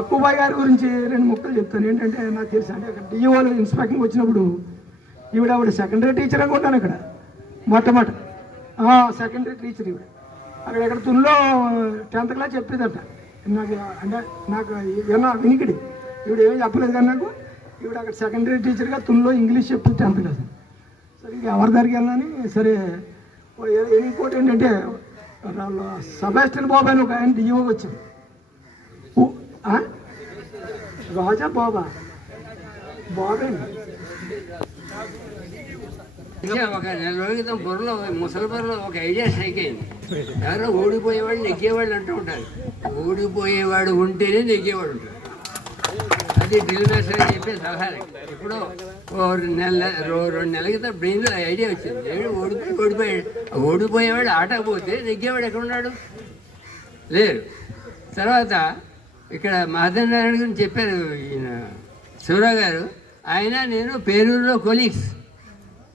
అక్కుబాయ్ గారి గురించి రెండు ముక్కలు చెప్తాను. ఏంటంటే నాకు తెలిసి అంటే అక్కడ డిఓలు ఇన్స్పెక్షన్ వచ్చినప్పుడు ఈవిడ ఆవిడ సెకండరీ టీచర్ అనుకుంటాను ఇక్కడ. మొట్టమొదట. సెకండరీ టీచర్ ఈవిడ. అక్కడ ఇక్కడ తుల్లో టెన్త్ క్లాస్ చెప్పేదట. నాకు అంటే నాకు ఏమన్నా వినికిడి. ఈవిడ ఏమీ చెప్పలేదు కానీ నాకు ఈవిడ అక్కడ సెకండరీ టీచర్గా తుల్లో ఇంగ్లీష్ చెప్పేది టెన్త్ క్లాస్ సరే ఎవరి దగ్గరికి వెళ్ళాలని? సరే ఇంకోటి ఏంటంటే సబాస్టిన్ బాబు అని ఒక ఆయన డిఈఓకి వచ్చింది రాజా బాబా? బాబేండి ఒక నెల రోజుల క్రితం బుర్రలో ముసలి బుర్రలో ఒక ఐడియా స్ట్రైక్ అయింది. ఎవరో ఓడిపోయేవాడు నెగ్గేవాళ్ళు అంటూ ఉంటారు. ఓడిపోయేవాడు ఉంటేనే నెగ్గేవాడు ఉంటాడు అది డ్రిల్ మాస్టర్ అని చెప్పే సలహా ఇప్పుడు రెండు నెల రెండు నెలల క్రితం బ్రెయిన్లో ఐడియా వచ్చింది. ఓడిపోయి ఓడిపోయాడు ఓడిపోయేవాడు ఆటకపోతే నెగ్గేవాడు ఎక్కడ ఉన్నాడు? లేరు. తర్వాత ఇక్కడ మాధవ్ నారాయణ గురించి చెప్పారు ఈయన శివరావు గారు. ఆయన నేను పేరూరులో కొలీగ్స్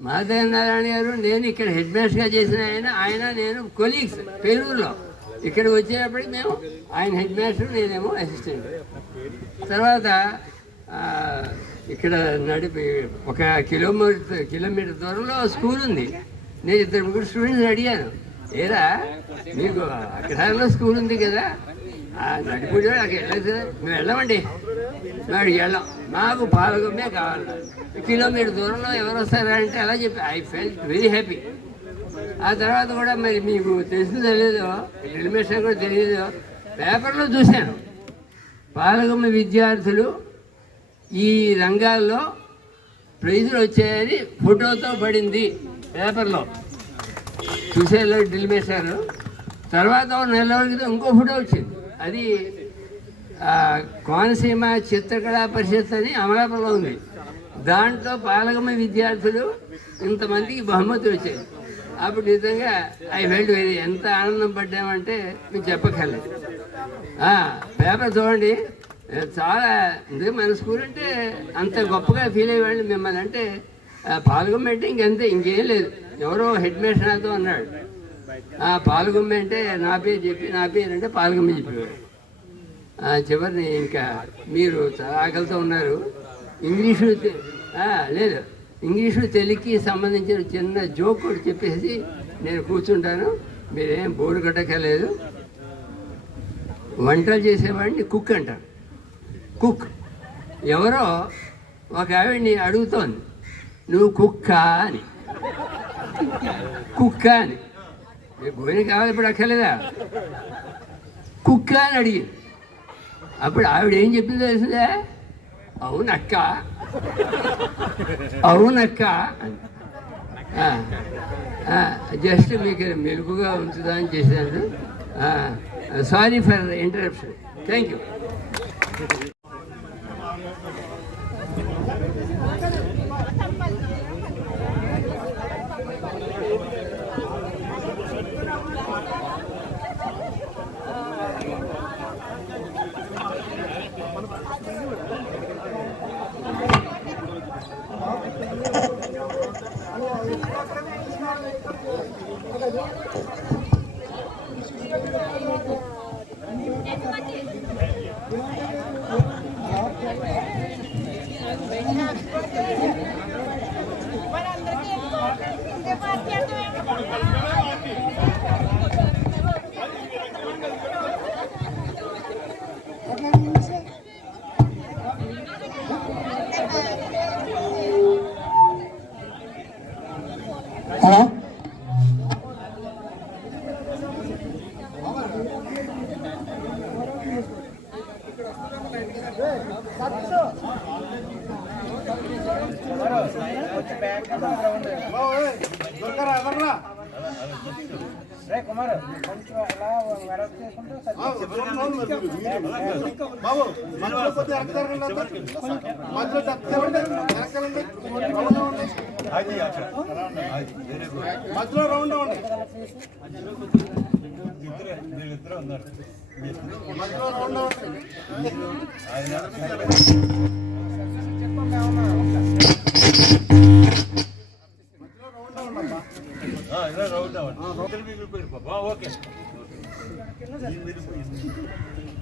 మాధవ నారాయణ గారు నేను ఇక్కడ హెడ్ మాస్టర్గా చేసిన ఆయన ఆయన నేను కొలీగ్స్ పేరూరులో. ఇక్కడ వచ్చేటప్పటికి మేము ఆయన హెడ్ మాస్టర్ నేనేమో అసిస్టెంట్ తర్వాత ఇక్కడ నడిపి ఒక కిలోమీటర్ కిలోమీటర్ దూరంలో స్కూల్ ఉంది. నేను ఇద్దరు ముగ్గురు స్టూడెంట్స్ అడిగాను. ఏరా మీకు అక్కడ స్కూల్ ఉంది కదా నడిపూడి నాకు వెళ్ళదు మేము వెళ్ళమండి. మేము వెళ్ళాం. మాకు పాలకమే కావాలి. కిలోమీటర్ దూరంలో ఎవరు వస్తారా అంటే అలా చెప్పి ఐ ఫెల్ వెరీ హ్యాపీ ఆ తర్వాత కూడా మరి మీకు తెలిసింది తెలియదు ఎలిమినేషన్ కూడా తెలియదు పేపర్లో చూశాను. పాలకమ్మ విద్యార్థులు ఈ రంగాల్లో ప్రైజులు వచ్చాయని ఫోటోతో పడింది పేపర్లో. చూసేలో డిలిమేశారు తర్వాత నెల వరకు ఇంకో ఫోటో వచ్చింది. అది కోనసీమ చిత్రకళా పరిషత్ అని అమలాపురంలో ఉంది. దాంట్లో పాలగమ్మ విద్యార్థులు ఇంతమందికి బహుమతులు వచ్చాయి అప్పుడు నిజంగా ఐ ఫెల్ట్ వెరీ ఎంత ఆనందం పడ్డామంటే మీకు చెప్పక్కర్లేదు. పేపర్ చూడండి. చాలా అంటే మన స్కూల్ అంటే అంత గొప్పగా ఫీల్ అయ్యేవాళ్ళు మిమ్మల్ని అంటే పాల్గొమ్మంటే ఇంకంతే ఇంకేం లేదు. ఎవరో హెడ్ మాస్టర్ నాతో అన్నాడు. పాల్గొమ్మ అంటే నా పేరు చెప్పి నా పేరు అంటే పాల్గొమ్మ చెప్పేవారు. చివరిని ఇంకా మీరు చాలా ఆకలితో ఉన్నారు ఇంగ్లీషు లేదు. ఇంగ్లీషు తెలుగుకి సంబంధించిన చిన్న జోక్ కూడా చెప్పేసి నేను కూర్చుంటాను. మీరేం బోరు కట్టక్కర్లేదు. వంటలు చేసేవాడిని కుక్ అంటారు. కుక్. ఎవరో ఒక ఆవిడ్ని అడుగుతోంది. నువ్వు కుక్క? అని. కుక్క అని. మీకు కావాలి ఇప్పుడు అక్కర్లేదా? కుక్క అని అడిగి. అప్పుడు ఆవిడ ఏం చెప్పిందో తెలిసిందే? అవునక్క అవునక్క జస్ట్ మీకు మెలుగుగా ఉంచుదా అని చేశాను. Sorry for interruption thank you బాబు వెనక్కి జరగండి అందరూ. మధ్యలో ఇవ్వండి. వెనకాలండి. రౌండ్ అవ్వండి. మధ్యలో రౌండ్ అవ్వండి మధ్యలో రౌండ్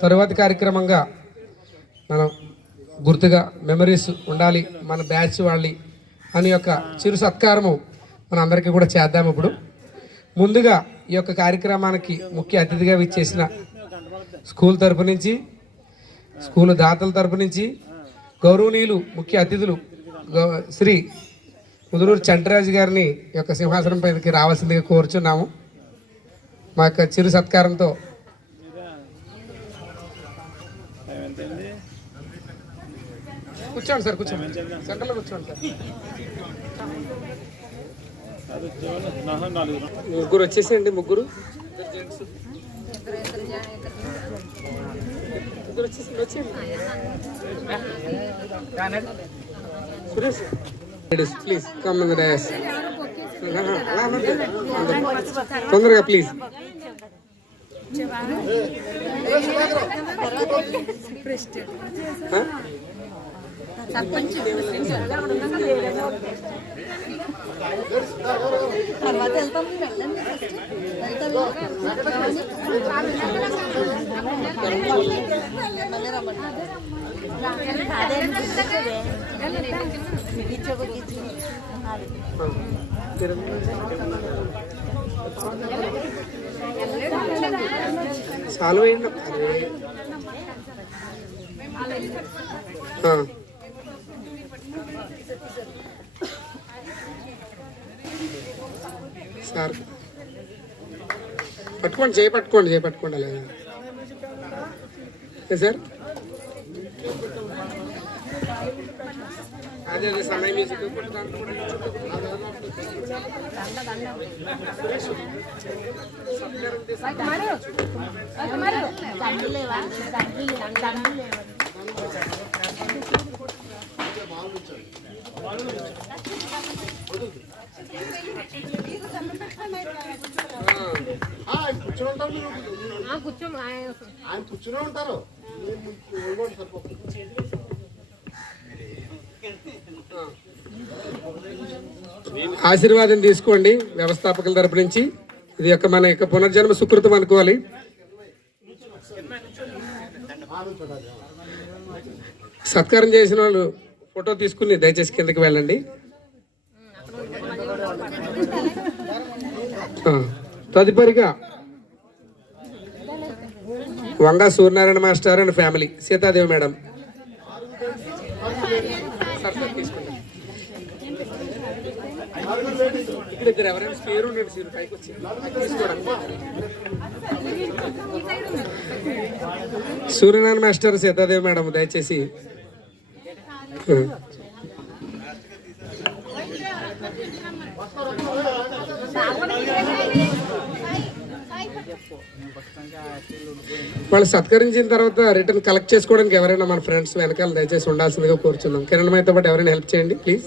తరువాతి కార్యక్రమంగా మనం గుర్తుగా మెమరీస్ ఉండాలి మన బ్యాచ్ వాళ్ళు అని యొక్క చిరు సత్కారము మనందరికీ కూడా చేద్దాం ఇప్పుడు. ముందుగా ఈ యొక్క కార్యక్రమానికి ముఖ్య అతిథిగా విచ్చేసిన స్కూల్ తరపు నుంచి స్కూల్ దాతల తరపు నుంచి గౌరవనీయులు ముఖ్య అతిథులు గౌ- శ్రీ ముదురూరు చంటరాజు గారిని యొక్క సింహాసనం పైకి రావాల్సిందిగా కోరుచున్నాము. మా యొక్క చిరు సత్కారంతో కూర్చోండి సార్ కూర్చోండి. సెంటర్లో కూర్చోండి సార్. ముగ్గురు వచ్చేసేయండి ముగ్గురు. ముగ్గురు వచ్చేసి వచ్చేయండి. Suresh ladies please come in తొందరగా ప్లీజ్ తర్వాత వెళ్తాం వెళ్ళండి ఇచ్చే ఇచ్చి సాల్వ్ అయ్యండి ఆ. సార్. పట్టుకోండి చేయి పట్టుకోండి చేయి పట్టుకోండి అలాగే ఏ సార్? అదే అదే సన్నాయి ఆయన కూర్చుని ఉంటారు మీరు ఆయన కూర్చునే ఉంటారు ఆశీర్వాదం తీసుకోండి వ్యవస్థాపకుల తరపు నుంచి. ఇది యొక్క మన యొక్క పునర్జన్మ సుకృతం అనుకోవాలి. సత్కారం చేసిన వాళ్ళు ఫోటో తీసుకుని దయచేసి కిందకి వెళ్ళండి. తదుపరిగా Vanga Suryanarayana master and family. Sitadevi madam. ఎవరైనా పైకి వచ్చి. సూర్యనారాయణ మాస్టర్ సీతాదేవి మేడం దయచేసి వాళ్ళు సత్కరించిన తర్వాత రిటర్న్ కలెక్ట్ చేసుకోవడానికి ఎవరైనా మన ఫ్రెండ్స్ వెనకాల దయచేసి ఉండాల్సిందిగా కోరుచున్నాం. కిరణ్ మైతో పాటు ఎవరైనా హెల్ప్ చేయండి ప్లీజ్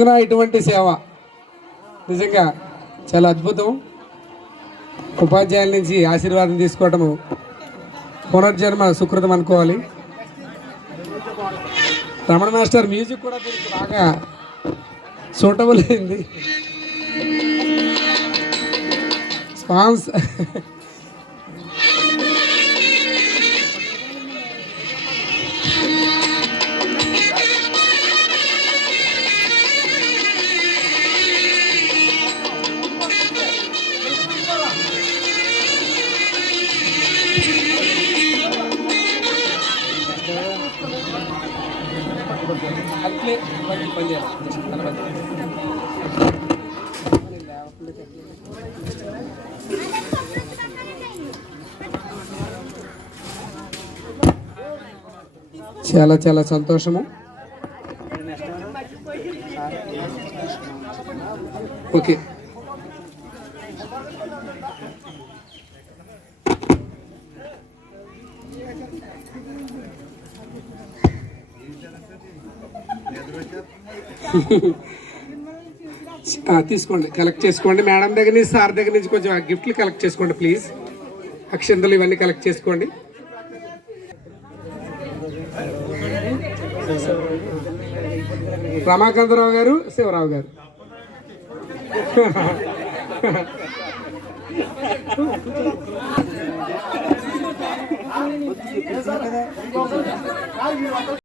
పొద్దున ఇటువంటి సేవ. నిజంగా చాలా అద్భుతం. ఉపాధ్యాయుల నుంచి ఆశీర్వాదం తీసుకోవటము పునర్జన్మ సుకృతం అనుకోవాలి. రమణ మాస్టర్ మ్యూజిక్ కూడా దీనికి బాగా సూటబుల్ అయింది. స్పాన్స్ చాలా చాలా సంతోషము. ఓకే. తీసుకోండి కలెక్ట్ చేసుకోండి. మేడం దగ్గర నుంచి సార్ దగ్గర నుంచి కొంచెం గిఫ్ట్లు కలెక్ట్ చేసుకోండి ప్లీజ్ అక్షంతలు ఇవన్నీ కలెక్ట్ చేసుకోండి. Ramakanta Rao garu, Siva Rao garu. Ha ha ha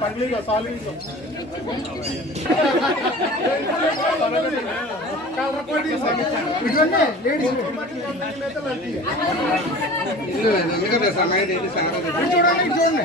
పండ్లు సాలిడ్ ఇదిగోండి లేడీస్ చూడండి.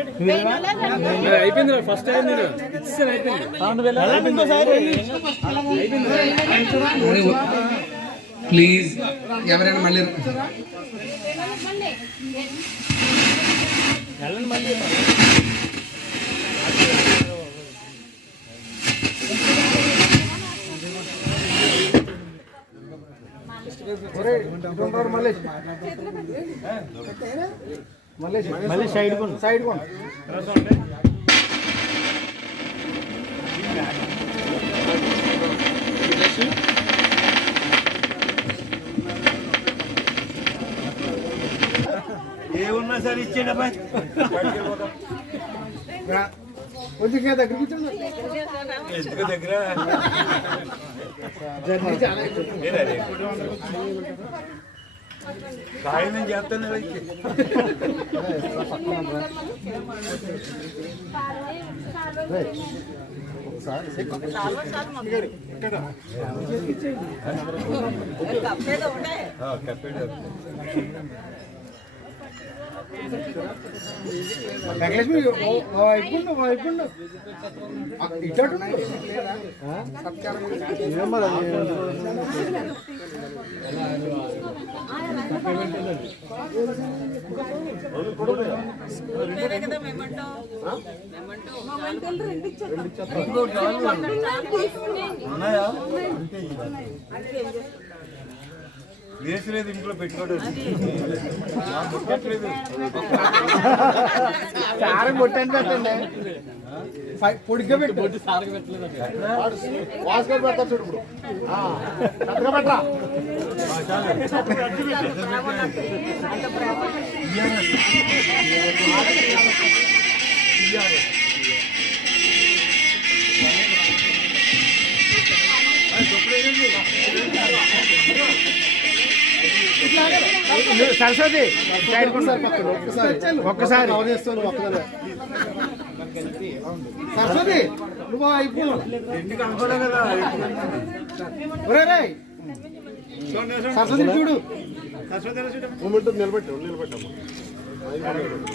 చూడండి ఇటు చూడండి ప్లీజ్ ఎవరైనా మళ్ళీ మళ్ళీ సైడ్ కొను సైడ్ కొను ఏమున్నా సరే ఇచ్చేటప్ప కొంచెం ఇంకా దగ్గర కూర్చోండి ఎందుకు దగ్గర జర్నీ చాలా ಕಾಯಿನ ಜಾತನೆ ಐತಿ ಕಪ್ಪೆ వెంకటలక్ష్మి ఓ వైపుండు ఓ వైపుండు ఇటు ఉన్నాయా వేసలేదు ఇంట్లో పెట్టుకోవడం కారం కొట్టండి పెట్టండి పొడిగ్గా పెట్టు. వాసుగారు పెడతా చూడు ఇప్పుడు. ఆ, కరెక్ట్గా పెట్టరా? సరస్వతి ఒక్కసారి. సరస్వతి నువ్వు అయిపో ఎందుకు అనుకోలే కదా ఒరే. రే సరస్వతి చూడు.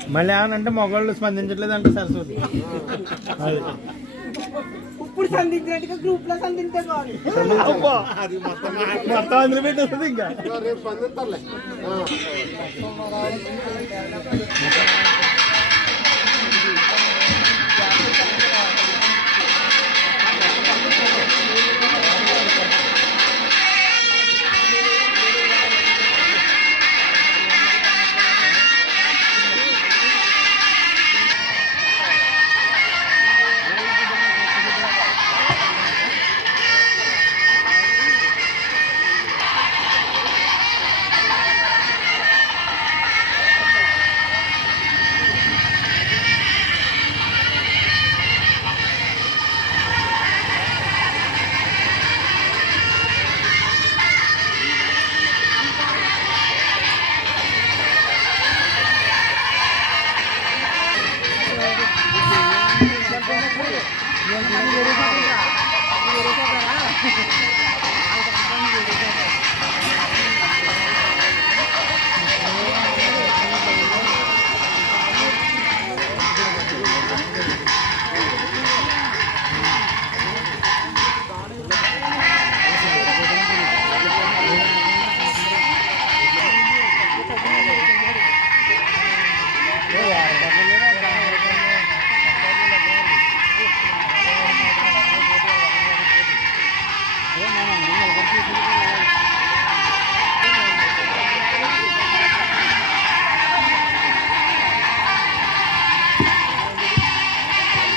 మళ్ళీ ఏమనంటే మగవాళ్ళు స్పందించట్లేదు అంటే సరస్వతి ఇప్పుడు సంధించినట్టుగా గ్రూప్లో సంధించే కాదు